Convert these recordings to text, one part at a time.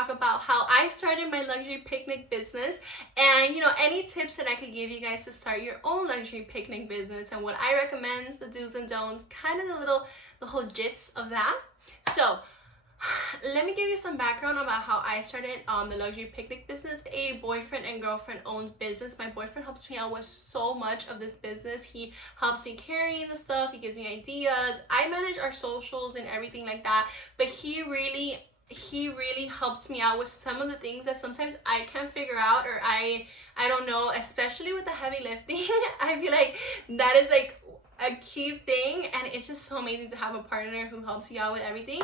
talk about how I started my luxury picnic business and, you know, any tips that I could give you guys to start your own luxury picnic business and what I recommend, the do's and don'ts, kind of the whole gist of that. So let me give you some background about how I started the luxury picnic business. A boyfriend and girlfriend owned business. My boyfriend helps me out with so much of this business. He helps me carry the stuff. He gives me ideas. I manage our socials and everything like that. But he really helps me out with some of the things that sometimes I can't figure out, or I don't know, especially with the heavy lifting. I feel like that is like a key thing, and it's just so amazing to have a partner who helps you out with everything.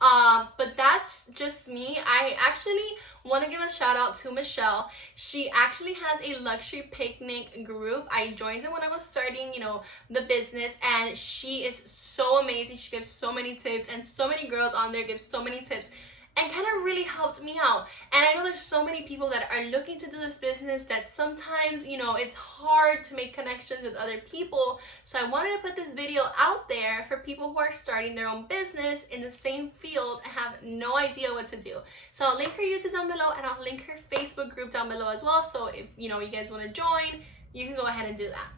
But that's just me. I actually want to give a shout out to Michelle. She actually has a luxury picnic group. I joined it when I was starting, you know, the business, and she is so amazing. She gives so many tips, and so many girls on there give so many tips, and kind of really helped me out. And I know there's so many people that are looking to do this business that sometimes, you know, it's hard to make connections with other people. So I wanted to put this video out there for people who are starting their own business in the same field and have no idea what to do. So I'll link her YouTube down below, and I'll link her Facebook group down below as well. So if, you know, you guys want to join, you can go ahead and do that.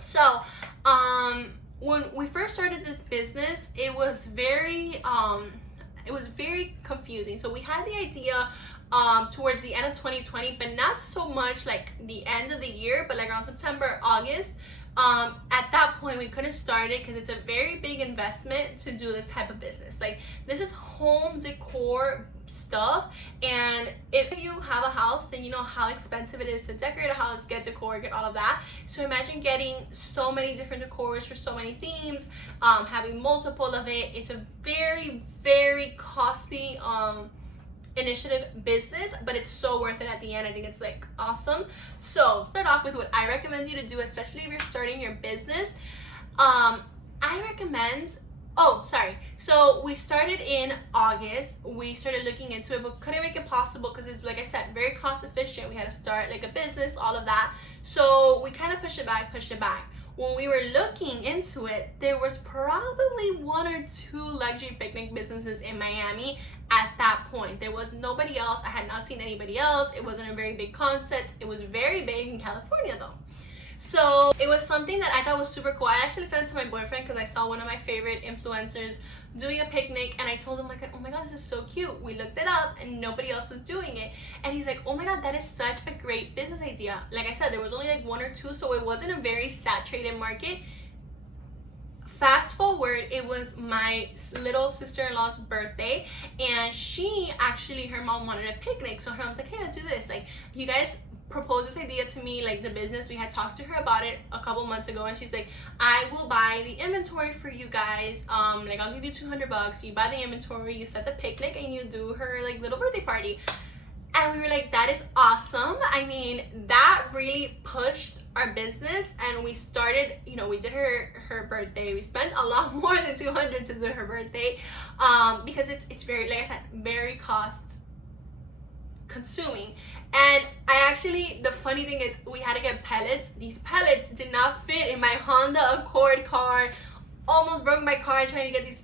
So when we first started this business, it was very confusing. So we had the idea towards the end of 2020, but not so much like the end of the year, but like around September, August. At that point, we couldn't start it because it's a very big investment to do this type of business. Like, this is home decor stuff, and if you have a house, then you know how expensive it is to decorate a house, get decor, get all of that. So imagine getting so many different decors for so many themes, having multiple of it. It's a very costly initiative business, but it's so worth it at the end. I think it's like awesome. So start off with what I recommend you to do, especially if you're starting your business. I recommend, so we started in August. We started looking into it, but couldn't make it possible because it's, like I said, very cost efficient. We had to start like a business, all of that. So we kind of pushed it back. When we were looking into it, there was probably 1 or 2 luxury picnic businesses in Miami at that point. There was nobody else. I had not seen anybody else. It wasn't a very big concept. It was very big in California though. So it was something that I thought was super cool. I actually sent it to my boyfriend because I saw one of my favorite influencers doing a picnic, and I told him, like, oh my god, this is so cute. We looked it up and nobody else was doing it, and he's like, oh my god, that is such a great business idea. Like I said, there was only like 1 or 2, so it wasn't a very saturated market. Fast forward, it was my little sister-in-law's birthday, and her mom wanted a picnic, so her mom's like, hey, let's do this. Like, you guys proposed this idea to me, like the business. We had talked to her about it a couple months ago, and she's like, I will buy the inventory for you guys. Like, I'll give you $200. You buy the inventory, you set the picnic, and you do her like little birthday party. And we were like, that is awesome. I mean, that really pushed our business, and we started, you know, we did her birthday. We spent a lot more than $200 to do her birthday, because it's very, like I said, very cost consuming. And the funny thing is, we had to get pellets. These pellets did not fit in my Honda Accord car. Almost broke my car trying to get these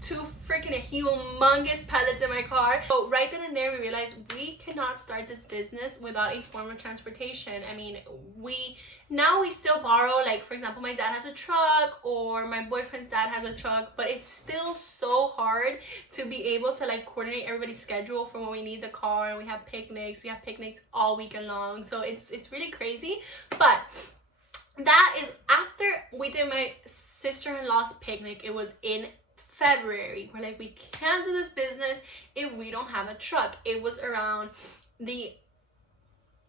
2 freaking humongous pellets in my car. So right then and there, we realized we cannot start this business without a form of transportation. I mean, we still borrow. Like, for example, my dad has a truck, or my boyfriend's dad has a truck, but it's still so hard to be able to like coordinate everybody's schedule for when we need the car. We have picnics all weekend long, so it's really crazy. But that is after we did my sister-in-law's picnic. It was in February. We're like, we can't do this business if we don't have a truck. It was around the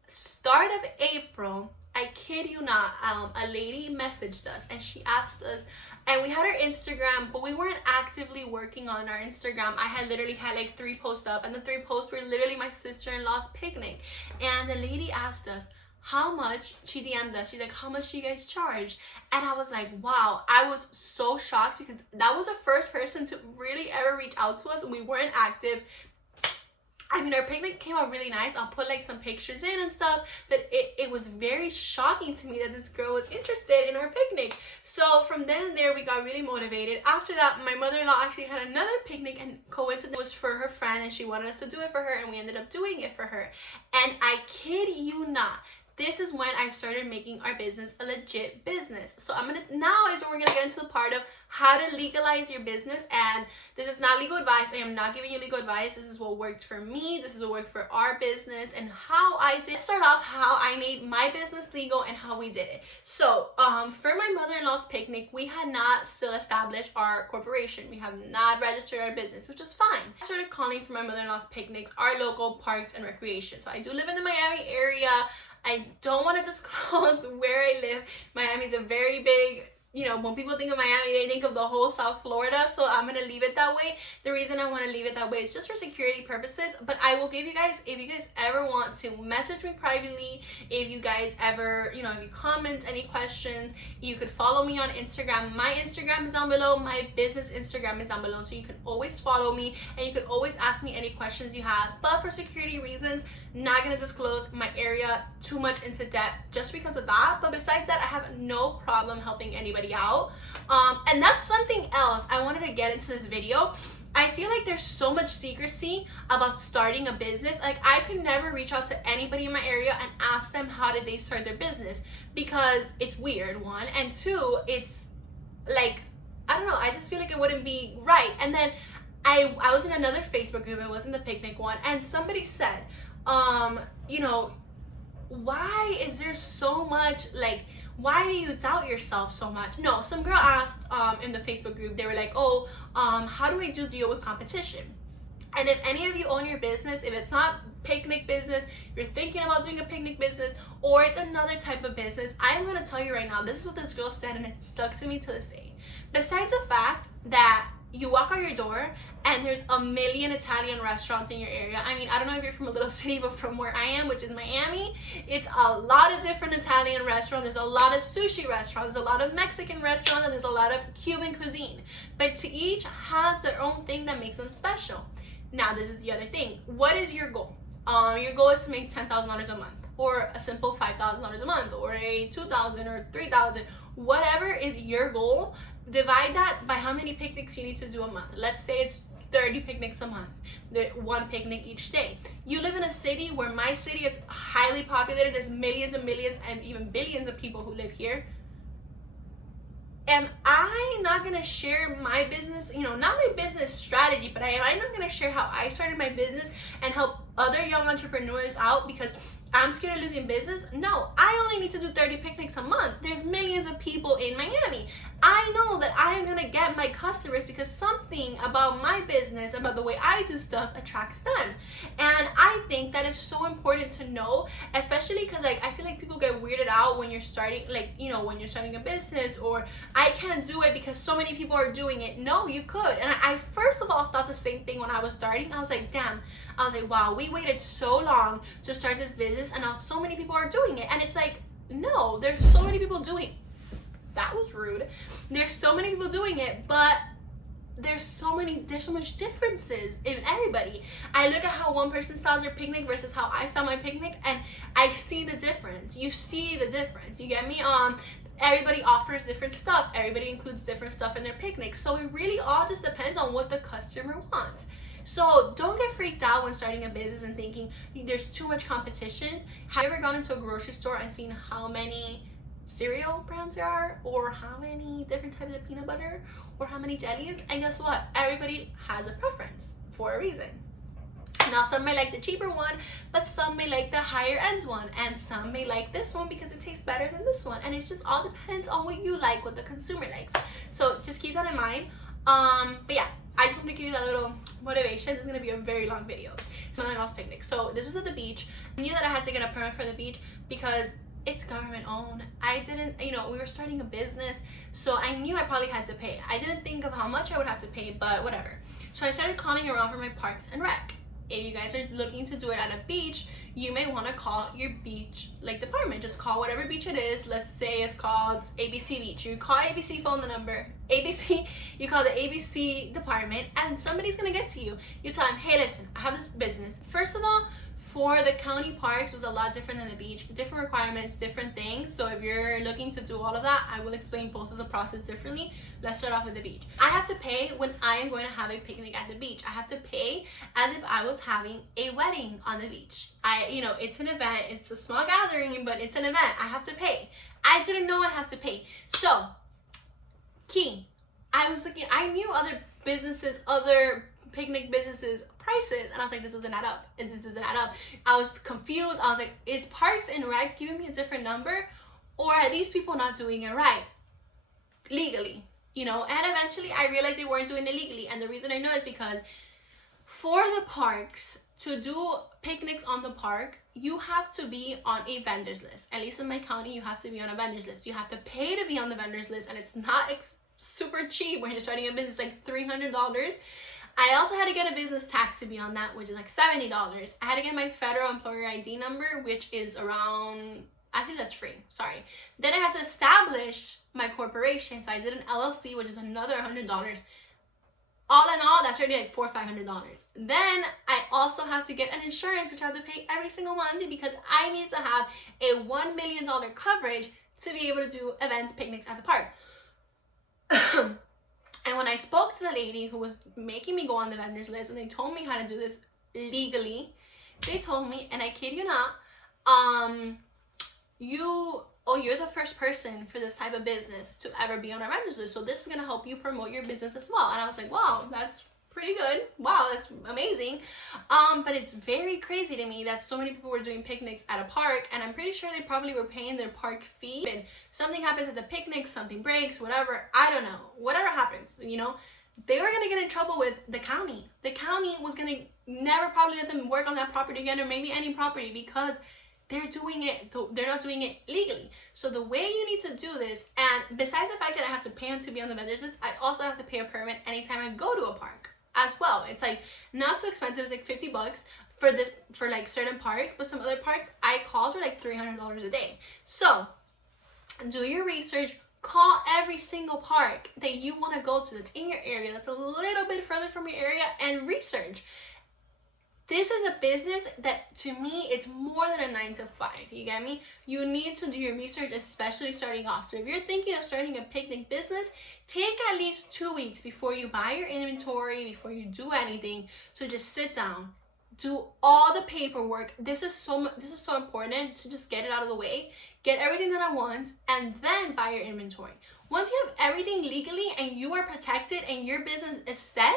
start of April. I kid you not, a lady messaged us, and she asked us, and we had our Instagram, but we weren't actively working on our Instagram. I had literally had like 3 posts up, and the 3 posts were literally my sister-in-law's picnic. And the lady asked us how much. She DM'd us. She's like, how much do you guys charge? And I was like, wow. I was so shocked because that was the first person to really ever reach out to us. We weren't active. I mean, our picnic came out really nice. I'll put like some pictures in and stuff, but it was very shocking to me that this girl was interested in our picnic. So from then and there, we got really motivated. After that, my mother-in-law actually had another picnic, and coincidentally it was for her friend, and she wanted us to do it for her, and we ended up doing it for her. And I kid you not, this is when I started making our business a legit business. So now is when we're gonna get into the part of how to legalize your business. And this is not legal advice. I am not giving you legal advice. This is what worked for me. This is what worked for our business and how I did. Start off how I made my business legal and how we did it. So for my mother-in-law's picnic, we had not still established our corporation. We have not registered our business, which is fine. I started calling for my mother-in-law's picnics our local parks and recreation. So I do live in the Miami area. I don't want to disclose where I live. Miami is a very big, you know, when people think of Miami, they think of the whole South Florida, so I'm going to leave it that way. The reason I want to leave it that way is just for security purposes, but I will give you guys, if you guys ever want to message me privately, if you guys ever, you know, if you comment any questions, you could follow me on Instagram. My Instagram is down below. My business Instagram is down below, so you can always follow me, and you could always ask me any questions you have, but for security reasons, not going to disclose my area too much into depth just because of that. But besides that, I have no problem helping anybody out. And that's something else I wanted to get into this video. I feel like there's so much secrecy about starting a business. Like, I could never reach out to anybody in my area and ask them how did they start their business, because it's weird, one, and two, it's like, I don't know, I just feel like it wouldn't be right. And then I was in another Facebook group, it wasn't the picnic one, and somebody said, you know, why is there so much, like, why do you doubt yourself so much? No, some girl asked in the Facebook group, they were like, oh, how do I deal with competition? And if any of you own your business, if it's not picnic business, you're thinking about doing a picnic business, or it's another type of business, I'm going to tell you right now, this is what this girl said, and it stuck to me to this day. Besides the fact that you walk out your door and there's a million Italian restaurants in your area. I mean, I don't know if you're from a little city, but from where I am, which is Miami, it's a lot of different Italian restaurants. There's a lot of sushi restaurants, there's a lot of Mexican restaurants, and there's a lot of Cuban cuisine. But to each has their own thing that makes them special. Now, this is the other thing. What is your goal? Your goal is to make $10,000 a month, or a simple $5,000 a month, or a $2,000 or $3,000. Whatever is your goal, divide that by how many picnics you need to do a month. Let's say it's 30 picnics a month, one picnic each day. You live in a city where my city is highly populated. There's millions and millions and even billions of people who live here. Am I not gonna share my business, you know, not my business strategy, but am I not gonna share how I started my business and help other young entrepreneurs out because I'm scared of losing business? No, I only need to do 30 picnics a month. There's millions of people in Miami. I know that I'm gonna get my customers because something about my business, about the way I do stuff, attracts them. And I think that is so important to know, especially because, like, I feel like people get weirded out when you're starting, like, you know, when you're starting a business, or I can't do it because so many people are doing it. No, you could. And I first of all thought the same thing when I was starting. I was like, damn, I was like, wow, we waited so long to start this business and now so many people are doing it. And it's like, no, there's so many people doing, that was rude. There's so many people doing it, but there's so much differences in everybody. I look at how one person styles their picnic versus how I style my picnic, and I see the difference. You see the difference. You get me? Everybody offers different stuff. Everybody includes different stuff in their picnic. So it really all just depends on what the customer wants. So don't get freaked out when starting a business and thinking there's too much competition. Have you ever gone into a grocery store and seen how many cereal brands there are, or how many different types of peanut butter, or how many jellies? And guess what? Everybody has a preference for a reason. Now, some may like the cheaper one, but some may like the higher end one, and some may like this one because it tastes better than this one. And it just all depends on what you like, what the consumer likes. So just keep that in mind. But yeah, I just want to give you that little motivation. This is going to be a very long video. So my last picnic. So this was at the beach. I knew that I had to get a permit for the beach because it's government owned. I didn't, you know, we were starting a business, so I knew I probably had to pay. I didn't think of how much I would have to pay, but whatever. So I started calling around for my parks and rec. if you guys are looking to do it at a beach, you may want to call your beach like department. Just call whatever beach it is. Let's say it's called ABC Beach. You call ABC, phone the number ABC, you call the ABC department, and somebody's gonna get to you. You tell them, hey, listen, I have this business. First of all, for the county parks was a lot different than the beach, different requirements, different things. So if you're looking to do all of that, I will explain both of the process differently. Let's start off with the beach. I have to pay when I am going to have a picnic at the beach. I have to pay as if I was having a wedding on the beach. It's an event, it's a small gathering, but it's an event. I have to pay. I didn't know I have to pay. So, I knew other businesses, other picnic businesses prices, and I was like, this doesn't add up. This doesn't add up. I was confused. I was like, is Parks and Rec giving me a different number, or are these people not doing it right legally? And eventually I realized they weren't doing it legally. And the reason I know is because for the parks to do picnics on the park, you have to be on a vendors list. At least in my county, you have to be on a vendors list. You have to pay to be on the vendors list, and it's not super cheap when you're starting a business, like $300. I also had to get a business tax to be on that, which is like $70. I had to get my federal employer ID number, which is around, actually that's free, sorry. Then I had to establish my corporation, so I did an LLC, which is another $100. All in all, that's already like $400 or $500. Then I also have to get an insurance, which I have to pay every single month because I need to have a $1 million coverage to be able to do events, picnics at the park. And when I spoke to the lady who was making me go on the vendors list, and they told me how to do this legally, they told me, and I kid you not, you're the first person for this type of business to ever be on our vendors list. So this is going to help you promote your business as well. And I was like, wow, that's pretty good. Wow, that's amazing. But it's very crazy to me that so many people were doing picnics at a park, and I'm pretty sure they probably were paying their park fee. And something happens at the picnic, something breaks, whatever, I don't know, whatever happens, they were going to get in trouble with the county. The county was going to never probably let them work on that property again, or maybe any property, because they're not doing it legally. So the way you need to do this, and besides the fact that I have to pay them to be on the vendors list, I also have to pay a permit anytime I go to a park as well. It's like not so expensive. It's like $50 for like certain parks, but some other parks I called for like $300 a day. So do your research. Call every single park that you want to go to that's in your area, that's a little bit further from your area, and research. This is a business that, to me, it's more than a 9 to 5. You get me? You need to do your research, especially starting off. So if you're thinking of starting a picnic business, take at least 2 weeks before you buy your inventory, before you do anything, to just sit down, do all the paperwork. This is so important to just get it out of the way, get everything done at once, and then buy your inventory. Once you have everything legally and you are protected and your business is set,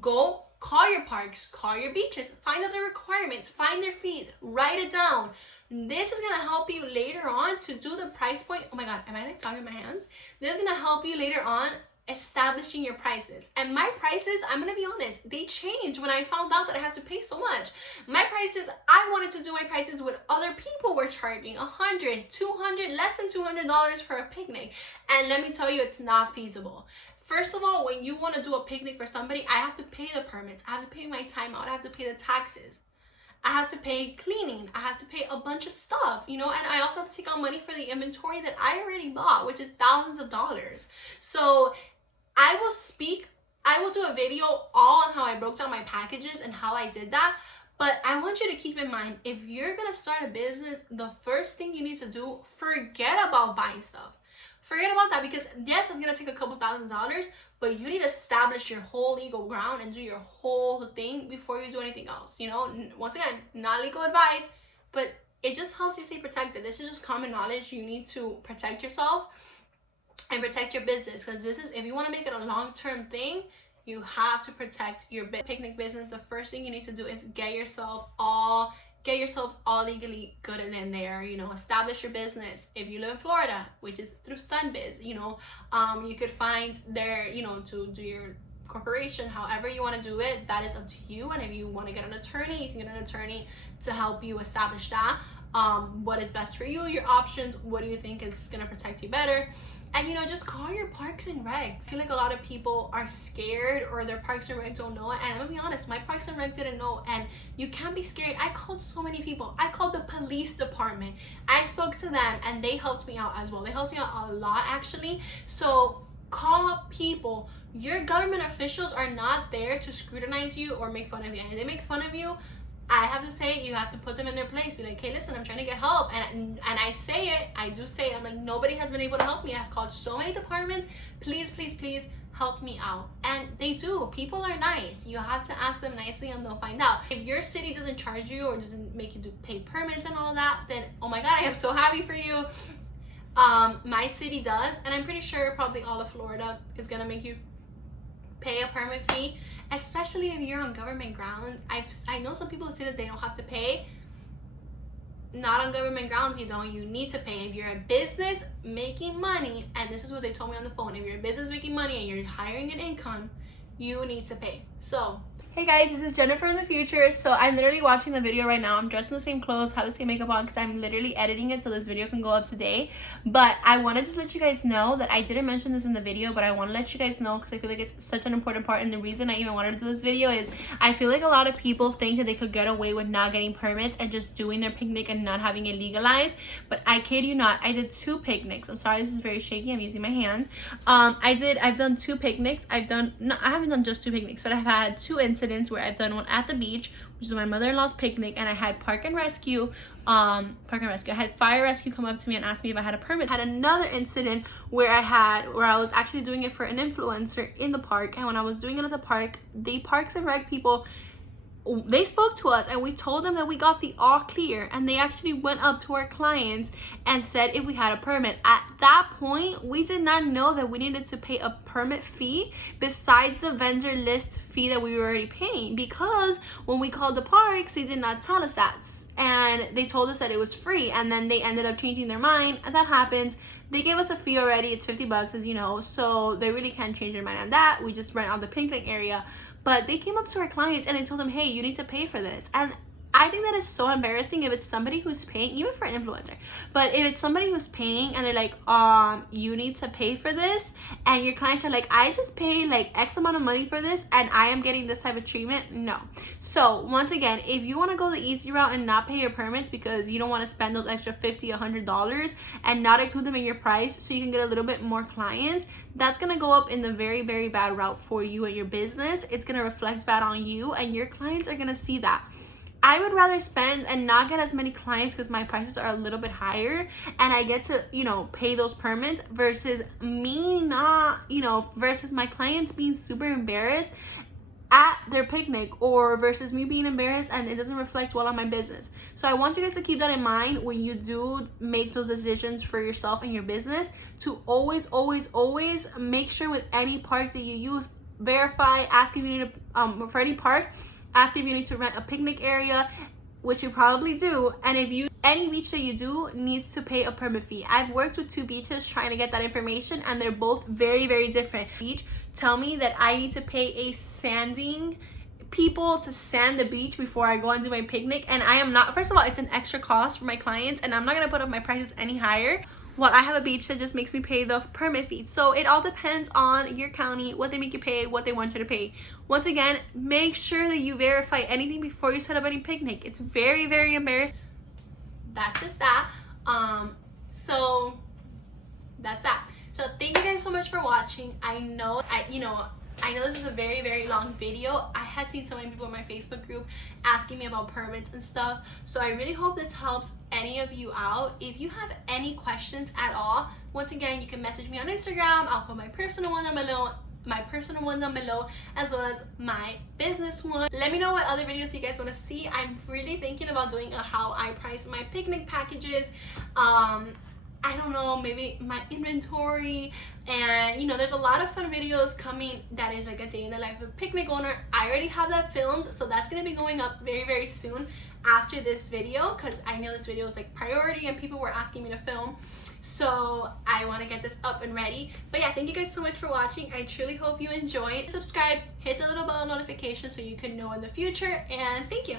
go call your parks, call your beaches, find out the requirements, find their fees, write it down. This is going to help you later on to do the price point. Oh my God, am I like talking in my hands? This is going to help you later on establishing your prices. And my prices, I'm going to be honest, they changed when I found out that I had to pay so much. My prices, I wanted to do my prices what other people were charging, $100, $200, less than $200 for a picnic. And let me tell you, it's not feasible. First of all, when you want to do a picnic for somebody, I have to pay the permits. I have to pay my time out. I have to pay the taxes. I have to pay cleaning. I have to pay a bunch of stuff, and I also have to take out money for the inventory that I already bought, which is thousands of dollars. So I will do a video all on how I broke down my packages and how I did that. But I want you to keep in mind, if you're going to start a business, the first thing you need to do, forget about buying stuff. Forget about that, because yes, it's going to take a couple $1,000s, but you need to establish your whole legal ground and do your whole thing before you do anything else. Once again, not legal advice, but it just helps you stay protected. This is just common knowledge. You need to protect yourself and protect your business, because if you want to make it a long-term thing, you have to protect your picnic business. The first thing you need to do is get yourself all legally good and in there, establish your business. If you live in Florida, which is through Sunbiz, you could find there, to do your corporation, however you want to do it, that is up to you. And if you want to get an attorney, you can get an attorney to help you establish that. what is best for you, your options, what do you think is gonna protect you better. And you know, just call your parks and recs. I feel like a lot of people are scared or their parks and recs don't know it. And I'm gonna be honest, my parks and rec didn't know. And you can't be scared. I called so many people. I called the police department. I spoke to them and they helped me out as well. They helped me out a lot actually. So call people. Your government officials are not there to scrutinize you or make fun of you. And if they make fun of you, I have to say, you have to put them in their place. Be like, hey, listen, I'm trying to get help. And I say it, I do say it. I'm like, nobody has been able to help me. I've called so many departments. Please, please, please help me out. And they do. People are nice. You have to ask them nicely and they'll find out. If your city doesn't charge you or doesn't make you pay permits and all that, then oh my God, I am so happy for you. My city does. And I'm pretty sure probably all of Florida is going to make you pay a permit fee, especially if you're on government grounds. I know some people say that they don't have to pay. Not on government grounds, you don't. You need to pay. If you're a business making money, and this is what they told me on the phone, if you're a business making money and you're hiring an income, you need to pay. So hey guys, this is Jennifer in the future. So I'm literally watching the video right now. I'm dressed in the same clothes, have the same makeup on, because I'm literally editing it so this video can go up today. But I want to just let you guys know that I didn't mention this in the video, but I want to let you guys know because I feel like it's such an important part. And the reason I even wanted to do this video is I feel like a lot of people think that they could get away with not getting permits and just doing their picnic and not having it legalized. But I kid you not, I did 2 picnics. I'm sorry, this is very shaky. I'm using my hands. I've done 2 picnics. I haven't done just 2 picnics, but I've had 2 incidents where I've done one at the beach, which is my mother-in-law's picnic, and I had park and rescue. I had fire rescue come up to me and ask me if I had a permit. I had another incident where I was actually doing it for an influencer in the park, and when I was doing it at the park, the Parks and Rec people, they spoke to us and we told them that we got the all clear, and they actually went up to our clients and said if we had a permit. At that point, we did not know that we needed to pay a permit fee besides the vendor list fee that we were already paying, because when we called the parks, they did not tell us that, and they told us that it was free, and then they ended up changing their mind, and that happens. They gave us a fee already. It's $50, as you know, so they really can't change their mind on that. We just rent out the picnic area. But they came up to our clients and they told them, hey, you need to pay for this. And I think that is so embarrassing if it's somebody who's paying, even for an influencer. But if it's somebody who's paying and they're like, you need to pay for this, and your clients are like, I just paid like X amount of money for this and I am getting this type of treatment. No. So once again, if you want to go the easy route and not pay your permits because you don't want to spend those extra $50, $100 and not include them in your price so you can get a little bit more clients, that's going to go up in the very, very bad route for you and your business. It's going to reflect bad on you and your clients are going to see that. I would rather spend and not get as many clients because my prices are a little bit higher and I get to, pay those permits versus me not, versus my clients being super embarrassed at their picnic, or versus me being embarrassed and it doesn't reflect well on my business. So I want you guys to keep that in mind when you do make those decisions for yourself and your business, to always, always, always make sure with any park that you use, verify, ask if you need for any park, ask if you need to rent a picnic area, which you probably do, and any beach that you do needs to pay a permit fee. I've worked with 2 beaches trying to get that information and they're both very, very different. Beach tell me that I need to pay a sanding people to sand the beach before I go and do my picnic, and I am not. First of all, it's an extra cost for my clients and I'm not gonna put up my prices any higher. Well, I have a beach that just makes me pay the permit fee. So it all depends on your county, what they make you pay, what they want you to pay. Once again, make sure that you verify anything before you set up any picnic. It's very, very embarrassing. That's just that. So that's that. So thank you guys so much for watching. I know this is a very, very long video. I had seen so many people in my Facebook group asking me about permits and stuff. So I really hope this helps any of you out. If you have any questions at all, once again, you can message me on Instagram. I'll put my personal one down below, as well as my business one. Let me know what other videos you guys want to see. I'm really thinking about doing a how I price my picnic packages. I don't know, maybe my inventory, and there's a lot of fun videos coming that is like a day in the life of a picnic owner. I already have that filmed, so that's gonna be going up very, very soon after this video, because I know this video is like priority and people were asking me to film, so I want to get this up and ready. But yeah, thank you guys so much for watching. I truly hope you enjoyed. Subscribe, hit the little bell notification so you can know in the future, and thank you.